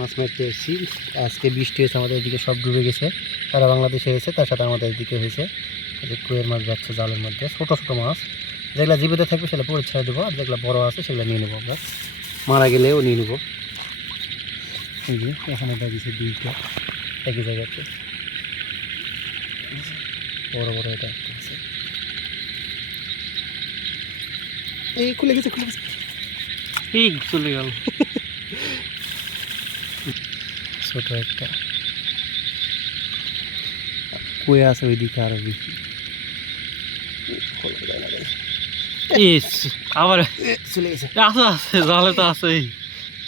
মাছ মারতে এসেছি। আজকে বৃষ্টি হয়েছে, আমাদের এদিকে সব ডুবে গেছে। তারা বাংলাদেশে হয়েছে, তার সাথে আমাদের এদিকে হয়েছে। কুয়ের মাছ যাচ্ছে জালের মধ্যে, ছোটো ছোটো মাছ। যেগুলো জীবিত থাকবে সেগুলো পরে ছেড়ে দেবো, আর যেগুলো বড়ো আছে সেগুলো নিয়ে নেবো আমরা। মারা গেলেও নিয়ে নেবো। এই যে এখানে দাঁড়িয়েছে দুইটা একই জায়গাতে, বড় বড় এটা একটা আছে। এই খুলে গেছে, খুলে গেছে, এই চলে গেল। ছোট একটা কুয়ে আছে ওইদিকে আরো বেশি। আবার চলে গেছে, আছে আছে জালে তো আছেই,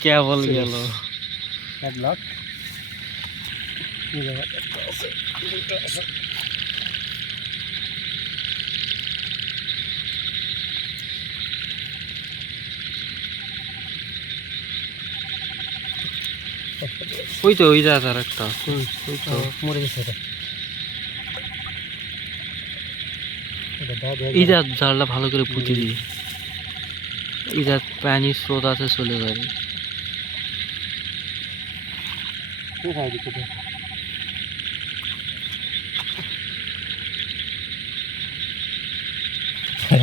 কেবল গেল। ওই তো ওই জায়গা আর একটা ওই তো মরে গেছে এটা। এই যা জালটা ভালো করে পুঁতি দিয়ে, এই যা পানির স্রোত আছে চলে যাবে।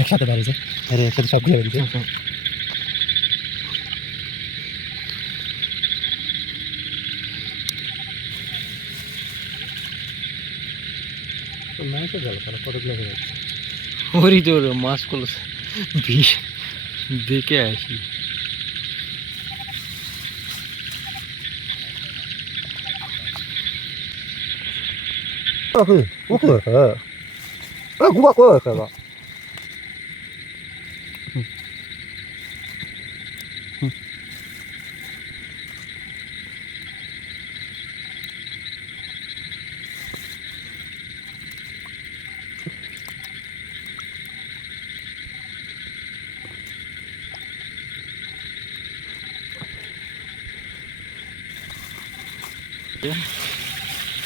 একসাথে দাঁড়িয়েছে, একসাথে সবগুলো বেরিয়েছে। মানুষের গেল তারা কতগুলো হয়ে যাচ্ছে। ওরই তো মাছ করছে, বিষ দেখে আসি।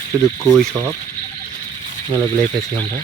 শুধু কই সব মেলাগুলাই পেয়েছি আমরা।